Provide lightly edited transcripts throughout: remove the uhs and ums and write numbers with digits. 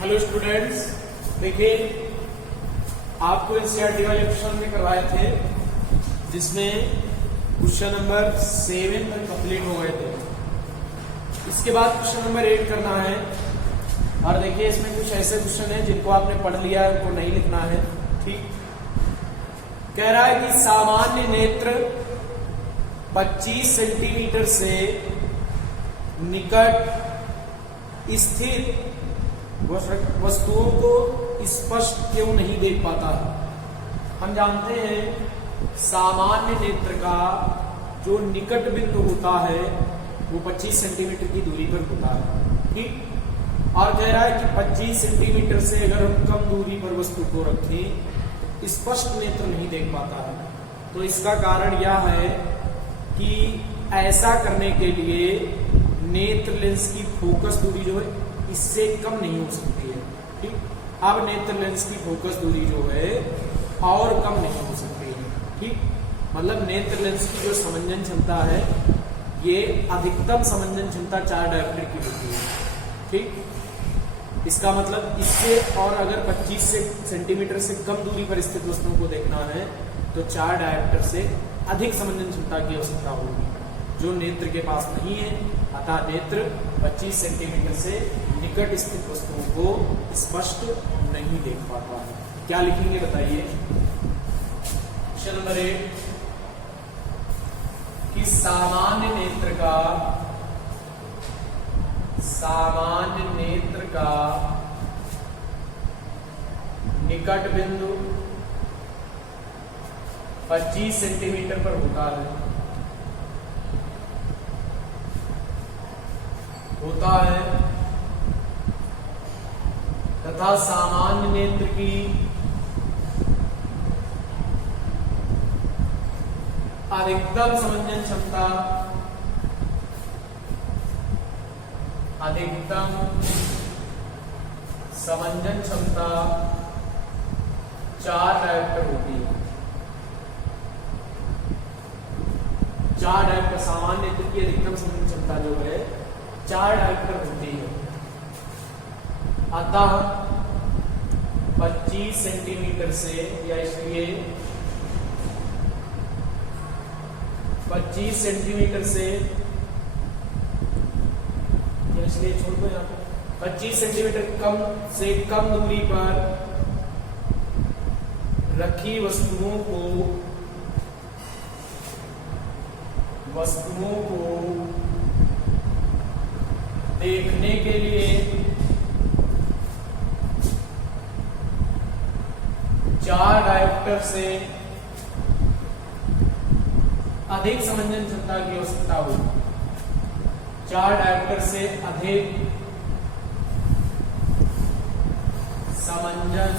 Hello students, देखिए आपको NCERT वाले क्वेश्चन में करवाए थे जिसमें क्वेश्चन नंबर 7 तक कंप्लीट हो गए थे। इसके बाद क्वेश्चन नंबर 8 करना है और देखिए इसमें कुछ ऐसे क्वेश्चन हैं जिनको आपने पढ़ लिया है, उनको नहीं लिखना है। ठीक, कह रहा है कि सामान्य नेत्र 25 सेंटीमीटर से निकट स्थित वस्तुओं को स्पष्ट क्यों नहीं देख पाता है। हम जानते हैं सामान्य नेत्र का जो निकट बिंदु होता है वो 25 सेंटीमीटर की दूरी पर होता है। ठीक, और कह रहा है कि 25 सेंटीमीटर से अगर हम कम दूरी पर वस्तु को रखें स्पष्ट नेत्र नहीं देख पाता है। तो इसका कारण यह है कि ऐसा करने के लिए नेत्र लेंस की फोकस दूरी जो है इससे कम नहीं हो सकती है। ठीक, अब नेत्र लेंस की फोकस दूरी जो है और कम नहीं हो सकती है। ठीक, मतलब नेत्र लेंस की जो समंजन क्षमता है ये अधिकतम समंजन क्षमता 4 डायोप्टर की होती है। ठीक, इसका मतलब इससे और अगर 25 सेंटीमीटर से कम दूरी पर स्थित वस्तुओं को देखना है तो 4 डायोप्टर से अधिक समंजन क्षमता की आवश्यकता होगी, जो नेत्र के पास नहीं है। अतः नेत्र 25 सेंटीमीटर से निकट स्थित वस्तुओं को स्पष्ट नहीं देख पाता है। क्या लिखेंगे बताइए। क्वेश्चन नंबर 8 कि सामान्य नेत्र का निकट बिंदु 25 सेंटीमीटर पर होता है तथा सामान्य नेत्र की अधिकतम समंजन क्षमता 4 डायोप्टर होती है। 4 डायोप्टर सामान्य नेत्र की अधिकतम समंजन क्षमता जो है 4 डायोप्टर होती है। अतः 25 सेंटीमीटर से या इसलिए 25 सेंटीमीटर से या इसलिए छोड़ दो यहाँ पे 25 सेंटीमीटर कम दूरी पर रखी वस्तुओं को देखने के लिए 4 डायोप्टर से अधिक समंजन क्षमता की आवश्यकता होगी। 4 डायोप्टर से अधिक समंजन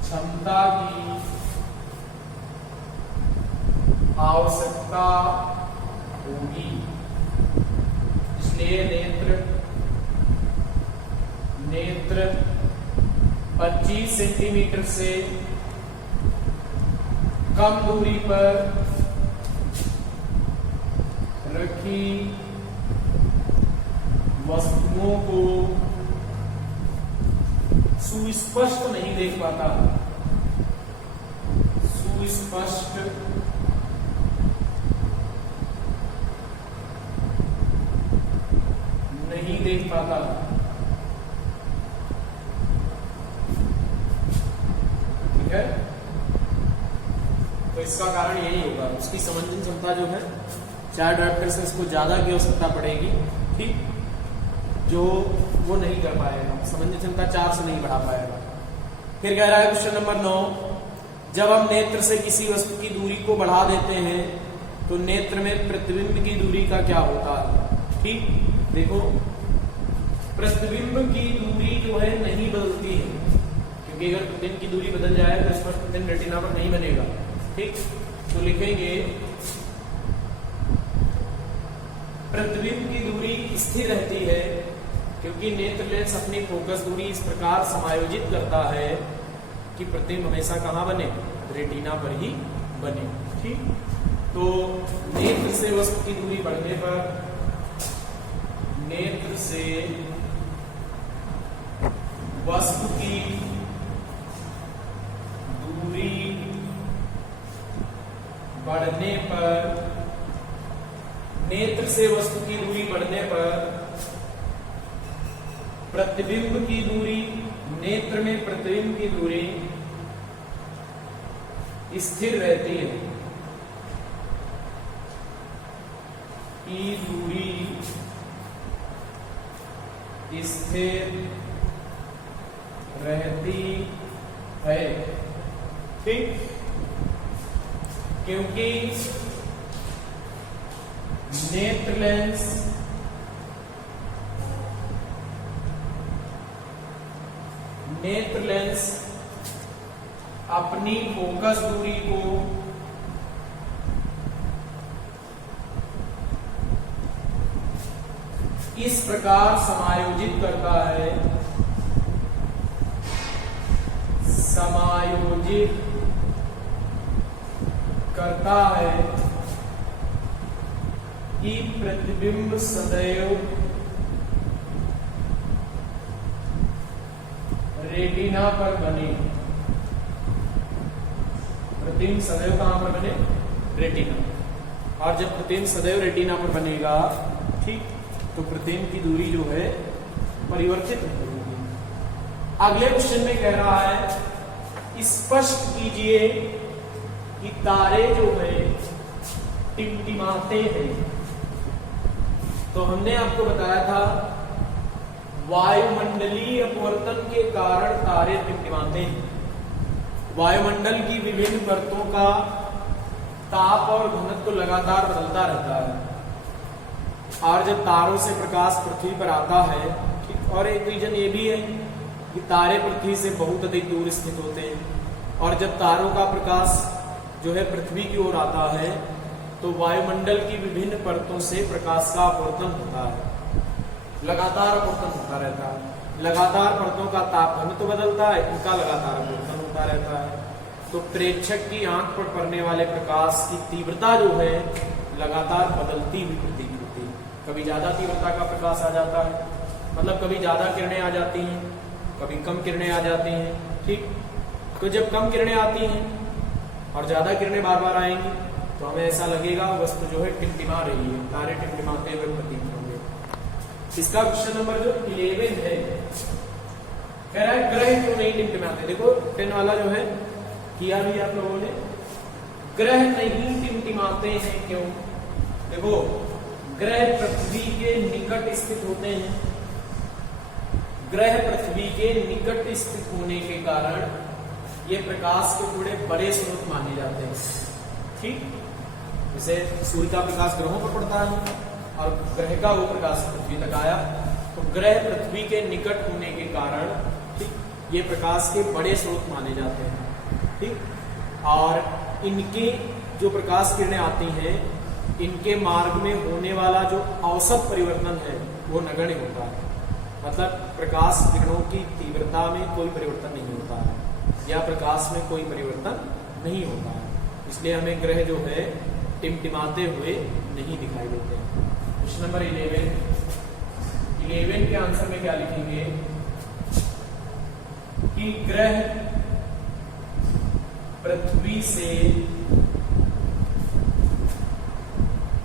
क्षमता की आवश्यकता होगी। इसलिए नेत्र 25 सेंटीमीटर से कम दूरी पर रखी वस्तुओं को सुस्पष्ट नहीं देख पाता। सुस्पष्ट नहीं देख पाता। ठीक है, तो इसका कारण यही होगा, उसकी समंजन क्षमता जो है 4 डायोप्टर से उसको ज्यादा की आवश्यकता पड़ेगी। ठीक, जो वो नहीं कर पाएगा, समंजन क्षमता 4 से नहीं बढ़ा पाएगा। फिर कह रहा है क्वेश्चन नंबर 9, जब हम नेत्र से किसी वस्तु की दूरी को बढ़ा देते हैं तो नेत्र में प्रतिबिंब की दूरी का क्या होता है। ठीक, देखो प्रतिबिंब की दूरी जो है नहीं बदलती है, क्योंकि अगर प्रतिबिंब की दूरी बदल जाए तो स्पष्ट प्रतिबिंब रेटिना पर नहीं बनेगा। ठीक, तो लिखेंगे प्रतिबिंब की दूरी स्थिर रहती है क्योंकि नेत्र लेंस अपनी फोकस दूरी इस प्रकार समायोजित करता है कि प्रतिबिंब हमेशा कहाँ बने, रेटिना पर ही बने। ठीक, तो नेत्र से वस्तु की दूरी बढ़ने पर नेत्र से वस्तु की दूरी बढ़ने पर, नेत्र से वस्तु की दूरी बढ़ने पर प्रतिबिंब की दूरी, नेत्र में प्रतिबिंब की दूरी स्थिर रहती है। की दूरी स्थिर रहती है, ठीक, क्योंकि नेत्र लेंस अपनी फोकस दूरी को इस प्रकार समायोजित करता है, कि प्रतिबिंब सदैव रेटिना पर बने। प्रतिबिंब सदैव कहां पर बने? रेटिना। और जब प्रतिबिंब सदैव रेटिना पर बनेगा, ठीक, तो प्रतिबिंब की दूरी जो है परिवर्तित होगी। अगले क्वेश्चन में कह रहा है स्पष्ट कीजिए कि तारे जो है टिमटिमाते हैं। तो हमने आपको बताया था वायुमंडलीय अपवर्तन के कारण तारे टिमटिमाते हैं। वायुमंडल की विभिन्न परतों का ताप और घनत्व लगातार बदलता रहता है, और जब तारों से प्रकाश पृथ्वी पर आता है, ठीक, और एक रीजन ये भी है कि तारे पृथ्वी से बहुत अधिक दूर स्थित होते हैं, और जब तारों का प्रकाश जो है पृथ्वी की ओर आता है तो वायुमंडल की विभिन्न परतों से प्रकाश का अपवर्तन होता है, लगातार अपवर्तन होता रहता है। लगातार परतों का ताप घनत्व बदलता है, इनका लगातार अपवर्तन होता रहता है। तो प्रेक्षक की आंख पर पड़ने वाले प्रकाश की तीव्रता जो है लगातार बदलती हुई प्रतीत होती है। कभी ज्यादा तीव्रता का प्रकाश आ जाता है, मतलब कभी ज्यादा किरणें आ जाती हैं, कभी कम किरणें आ जाती हैं, ठीक। तो जब कम किरणें आती हैं और ज्यादा किरणें बार बार आएंगी तो हमें ऐसा लगेगा वस्तु जो है टिमटिमा रही है, तारे टिमटिमाते हुए प्रतीत होंगे। इसका क्वेश्चन नंबर जो 11 है, कह रहा है ग्रह क्यों नहीं टिमटिमाते। देखो 10 वाला जो है किया भी आप लोगों ने, ग्रह नहीं टिमटिमाते हैं क्यों। देखो ग्रह पृथ्वी के निकट स्थित होते हैं, ग्रह पृथ्वी के निकट स्थित होने के कारण ये प्रकाश के थोड़े बड़े स्रोत माने जाते हैं, ठीक। जैसे सूर्य का प्रकाश ग्रहों पर पड़ता है और ग्रह का वो प्रकाश पृथ्वी तक आया, तो ग्रह पृथ्वी के निकट होने के कारण, ठीक, ये प्रकाश के बड़े स्रोत माने जाते हैं, ठीक। और इनके जो प्रकाश किरणें आती हैं, इनके मार्ग में होने वाला जो औसत परिवर्तन है वो नगण्य होता है। मतलब प्रकाश किरणों की तीव्रता में कोई परिवर्तन नहीं होता है, या प्रकाश में कोई परिवर्तन नहीं होता है, इसलिए हमें ग्रह जो है टिमटिमाते हुए नहीं दिखाई देते हैं। क्वेश्चन नंबर 11 के आंसर में क्या लिखेंगे कि ग्रह पृथ्वी से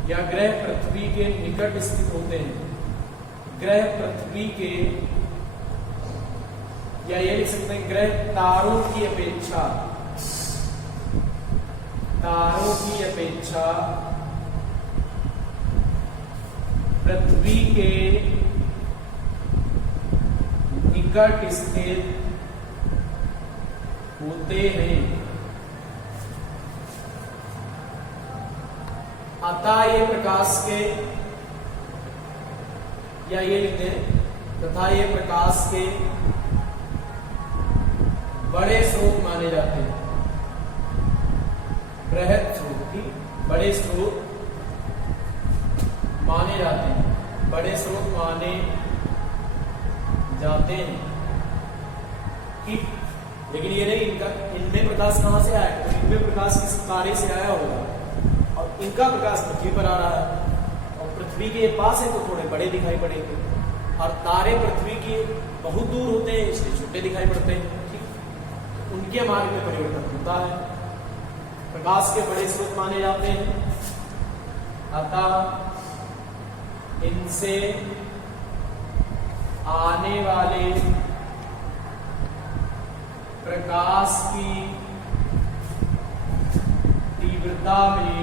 या ग्रह पृथ्वी के निकट स्थित होते हैं। ग्रह पृथ्वी के, या ये लिख सकते हैं ग्रह तारों की अपेक्षा पृथ्वी के निकट स्थित होते हैं, अतः ये प्रकाश के, या ये लिखते हैं तथा ये प्रकाश के बड़े स्रोत माने जाते हैं। बृहद स्रोत की बड़े स्रोत माने जाते हैं, बड़े स्रोत माने जाते हैं, ठीक। लेकिन ये नहीं, इनका इनमें प्रकाश कहां से आया, तो इनमें प्रकाश किस तारे से आया होगा, और इनका प्रकाश पृथ्वी पर आ रहा है, और पृथ्वी के पास है तो थोड़े बड़े दिखाई पड़ेंगे, और तारे पृथ्वी की बहुत दूर होते हैं इसलिए छोटे दिखाई पड़ते हैं। ठीक, उनके मार्ग में परिवर्तन होता है। प्रकाश के बड़े स्रोत माने जाते हैं, अतः इनसे आने वाले प्रकाश की तीव्रता में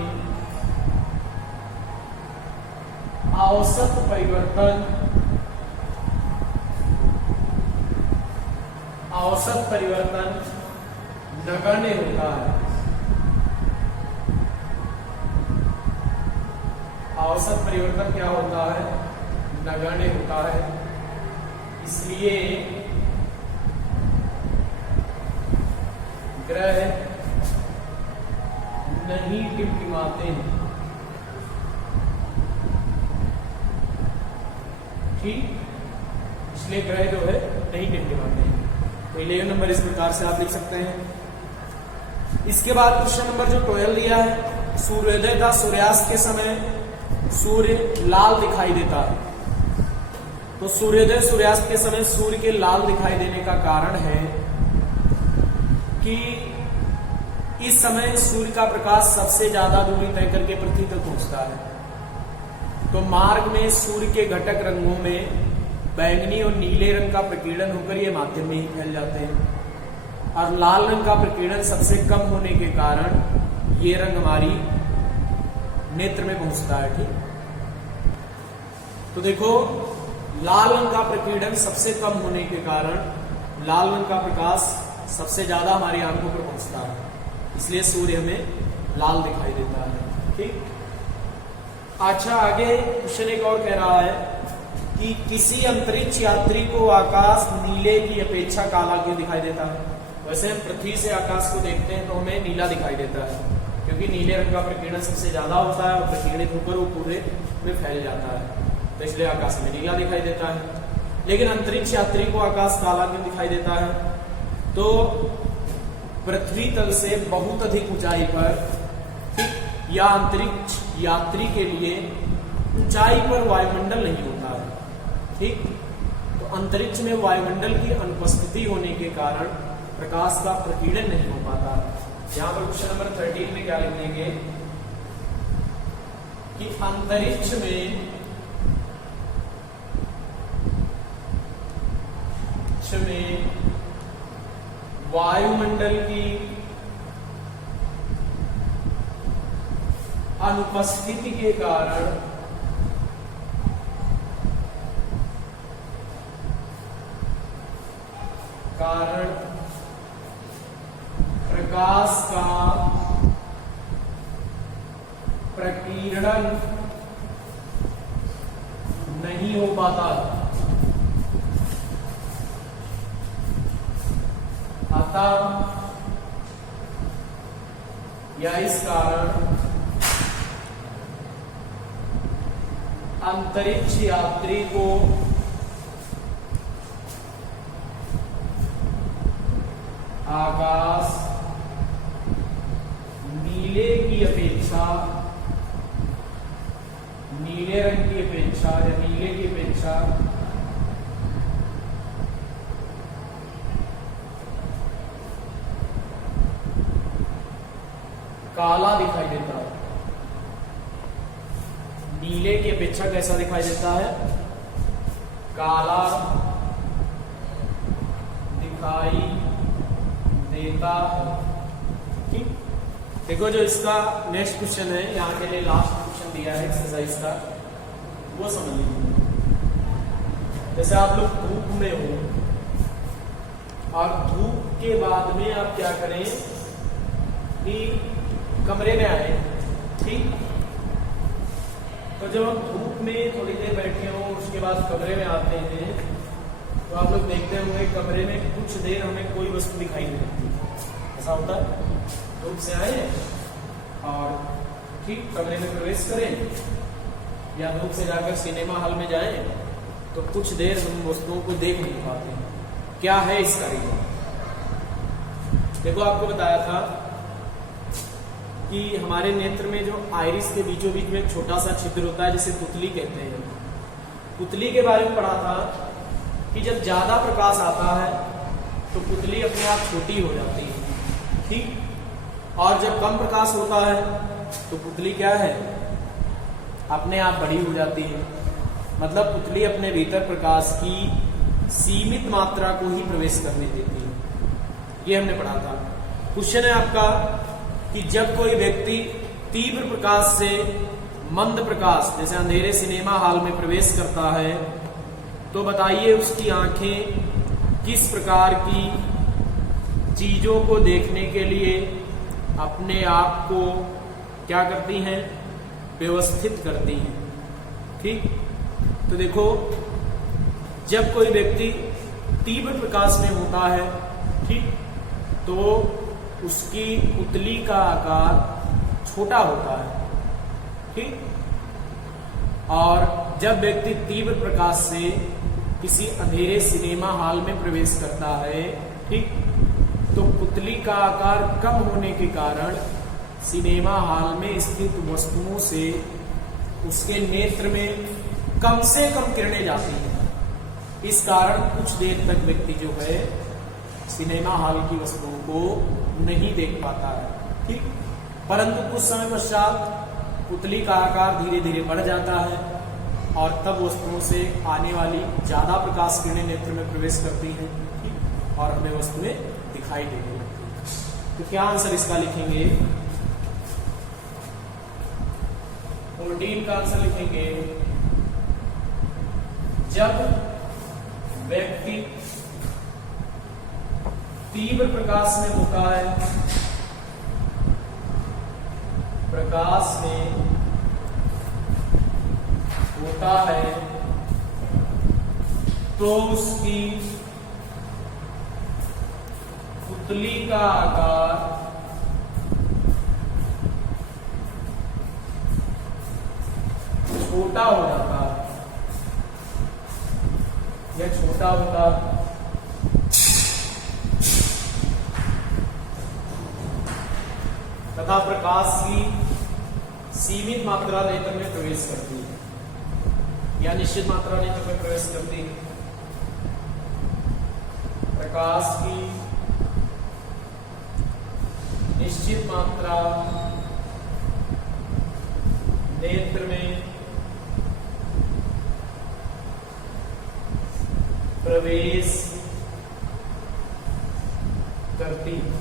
औसत परिवर्तन नगण्य होता है। औसत परिवर्तन क्या होता है? नगण्य होता है। इसलिए ग्रह नहीं टिमटिमाते हैं। ठीक, इसलिए ग्रह जो है नहीं टिमटिमाते हैं। तो 11 नंबर इस प्रकार से आप लिख सकते हैं। इसके बाद क्वेश्चन नंबर जो 12 दिया है, सूर्योदय का सूर्यास्त के समय सूर्य लाल दिखाई देता है। तो सूर्योदय सूर्यास्त के समय सूर्य के लाल दिखाई देने का कारण है कि इस समय सूर्य का प्रकाश सबसे ज्यादा दूरी तय करके पृथ्वी तक पहुंचता है। तो मार्ग में सूर्य के घटक रंगों में बैंगनी और नीले रंग का प्रकीर्णन होकर ये माध्यम में ही फैल जाते हैं, और लाल रंग का प्रकीर्णन सबसे कम होने के कारण ये रंग हमारी नेत्र में पहुंचता है। ठीक, तो देखो लाल रंग का प्रकीर्णन सबसे कम होने के कारण लाल रंग का प्रकाश सबसे ज्यादा हमारी आंखों पर पहुंचता है, इसलिए सूर्य हमें लाल दिखाई देता है। ठीक, अच्छा आगे क्वेश्चन एक और कह रहा है कि किसी अंतरिक्ष यात्री को आकाश नीले की अपेक्षा काला क्यों दिखाई देता है? वैसे हम पृथ्वी से आकाश को देखते हैं तो हमें नीला दिखाई देता है, क्योंकि नीले रंग का प्रकीर्णन सबसे ज्यादा होता है और प्रकीर्णित होकर वो पूरे में फैल जाता है, तो इसलिए आकाश में नीला दिखाई देता है। लेकिन अंतरिक्ष यात्री को आकाश काला क्यों दिखाई देता है? तो पृथ्वी तल से बहुत अधिक ऊंचाई पर या अंतरिक्ष यात्री के लिए ऊंचाई पर वायुमंडल नहीं होता है। ठीक, तो अंतरिक्ष में वायुमंडल की अनुपस्थिति होने के कारण प्रकाश का प्रकीर्णन नहीं हो पाता। यहां पर क्वेश्चन नंबर 13 में क्या लिखेंगे कि अंतरिक्ष में वायुमंडल की अनुपस्थिति के कारण प्रकाश का प्रकीर्णन नहीं हो पाता, अतः या इस कारण अंतरिक्ष यात्री को आकाश नीले रंग की अपेक्षा या नीले की अपेक्षा काला दिखाई देता है। नीले की अपेक्षा कैसा दिखाई देता है? काला दिखाई देता है। ठीक, देखो जो इसका नेक्स्ट क्वेश्चन है, यहाँ के लिए लास्ट क्वेश्चन दिया है एक्सरसाइज का, वो समझ लीजिए। जैसे आप लोग धूप में हो और धूप के बाद में आप क्या करें कि कमरे में आए। ठीक, तो जब हम धूप में थोड़ी देर बैठे हो उसके बाद कमरे में आते हैं तो आप लोग देखते होंगे कमरे में कुछ देर हमें कोई वस्तु दिखाई नहीं देती। ऐसा होता है, धूप से आए और ठीक कमरे में प्रवेश करें या धूप से जाकर सिनेमा हॉल में जाएं तो कुछ देर हम वस्तुओं को देख नहीं पाते हैं। क्या है इसका रीजन? देखो आपको बताया था कि हमारे नेत्र में जो आइरिस के बीचों बीच में एक छोटा सा छिद्र होता है जिसे पुतली कहते हैं। पुतली के बारे में पढ़ा था कि जब ज्यादा प्रकाश आता है तो पुतली अपने आप छोटी हो जाती है, ठीक। और जब कम प्रकाश होता है तो पुतली क्या है, अपने आप बड़ी हो जाती है। मतलब पुतली अपने भीतर प्रकाश की सीमित मात्रा को ही प्रवेश करने देती है, ये हमने पढ़ा था। क्वेश्चन है आपका कि जब कोई व्यक्ति तीव्र प्रकाश से मंद प्रकाश जैसे अंधेरे सिनेमा हॉल में प्रवेश करता है तो बताइए उसकी आंखें किस प्रकार की चीजों को देखने के लिए अपने आप को क्या करती हैं, व्यवस्थित करती हैं, ठीक। तो देखो, जब कोई व्यक्ति तीव्र प्रकाश में होता है, ठीक, तो उसकी पुतली का आकार छोटा होता है, ठीक। और जब व्यक्ति तीव्र प्रकाश से किसी अंधेरे सिनेमा हॉल में प्रवेश करता है, ठीक, तो पुतली का आकार कम होने के कारण सिनेमा हॉल में स्थित वस्तुओं से उसके नेत्र में कम से कम किरणें जाती हैं। इस कारण कुछ देर तक व्यक्ति जो है सिनेमा हॉल की वस्तुओं को नहीं देख पाता है, ठीक। परंतु कुछ समय पश्चात पुतली का आकार धीरे धीरे बढ़ जाता है और तब वस्तुओं से आने वाली ज्यादा प्रकाश किरणें नेत्र में प्रवेश करती हैं, ठीक, और हमें वस्तुएं दिखाई देने लगती हैं। तो क्या आंसर इसका लिखेंगे? 14 का आंसर लिखेंगे, जब व्यक्ति तीव्र प्रकाश में होता है, प्रकाश में होता है तो उसकी पुतली का आकार छोटा हो जाता है या छोटा होता है। तथा प्रकाश की सीमित मात्रा नेत्र में प्रवेश करती है या निश्चित मात्रा नेत्र में प्रवेश करती है। प्रकाश की निश्चित मात्रा नेत्र में प्रवेश करती है।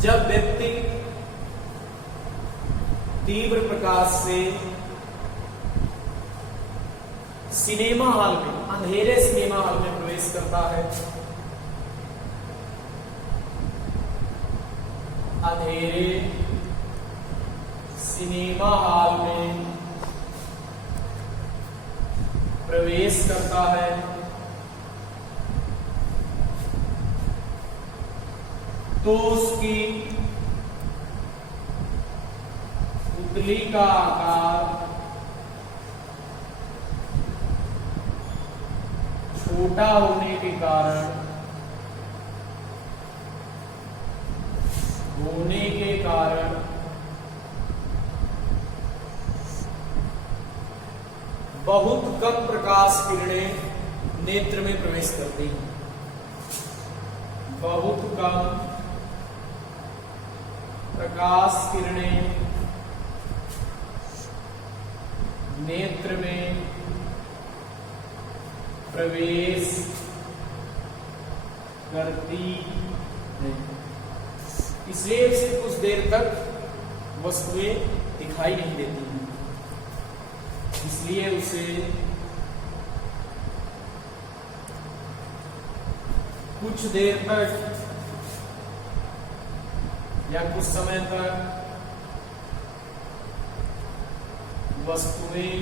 जब व्यक्ति तीव्र प्रकाश से सिनेमा हॉल में, अंधेरे सिनेमा हॉल में प्रवेश करता है, अंधेरे सिनेमा हॉल में प्रवेश करता है तो उसकी पुतली का आकार छोटा होने के कारण बहुत कम प्रकाश किरणें नेत्र में प्रवेश करती हैं। बहुत कम प्रकाश किरणें नेत्र में प्रवेश करती है, इसलिए इसे कुछ देर तक वस्तुएं दिखाई नहीं देती हैं, इसलिए उसे कुछ देर तक या कुछ समय तक वस्तुएं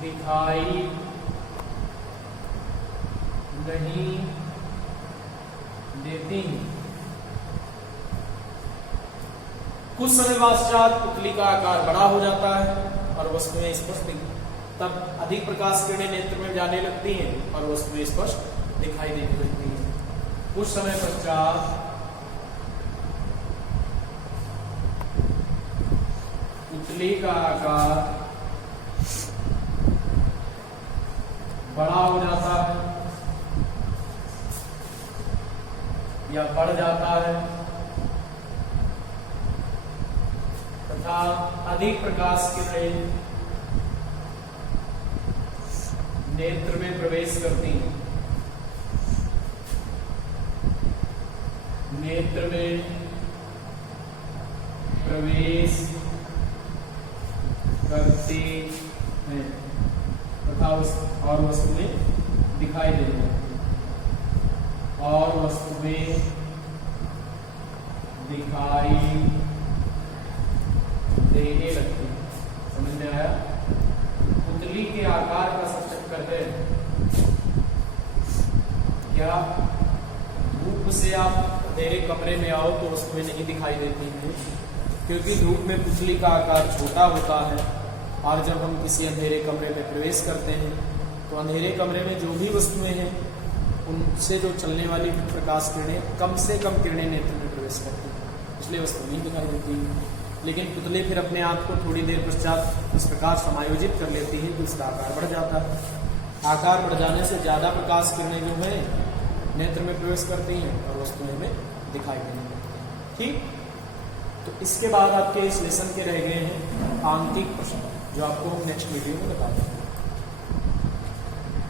दिखाई नहीं देती। कुछ समय पश्चात पुतली का आकार बड़ा हो जाता है और वस्तुएं स्पष्ट, तब अधिक प्रकाश किरणें नेत्र में जाने लगती हैं और वस्तुएं स्पष्ट दिखाई देने लगती हैं। कुछ समय पश्चात पुतली का आकार बड़ा हो जाता है या बढ़ जाता है तथा अधिक प्रकाश किरणें नेत्र में प्रवेश करती हैं। नेत्र में प्रवेश करती हैं तथा और वस्तुएं दिखाई देने लगती हैं और वस्तुएं दिखाई देने लगती हैं। समझ में आया? पुतली के आकार का सच करते हैं क्या धूप से आप अंधेरे कमरे में आओ तो वस्तुएं नहीं दिखाई देती हैं, क्योंकि धूप में पुतली का आकार छोटा होता है और जब हम किसी अंधेरे कमरे में प्रवेश करते हैं तो अंधेरे कमरे में जो भी वस्तुएं हैं उनसे जो चलने वाली प्रकाश किरणें कम से कम किरणें नेत्र में प्रवेश करती हैं, इसलिए वस्तु नहीं दिखाई देती है। लेकिन पुतली फिर अपने आप को थोड़ी देर पश्चात इस प्रकार समायोजित कर लेती है कि उसका आकार बढ़ जाता है। आकार बढ़ जाने से ज़्यादा प्रकाश किरणें जो है नेत्र में प्रवेश करती हैं और वस्तुएं हमें दिखाई देने लगती हैं। ठीक, तो इसके बाद आपके इस लेसन के रह गए हैं आंतरिक प्रश्न, जो आपको नेक्स्ट वीडियो में बता देंगे।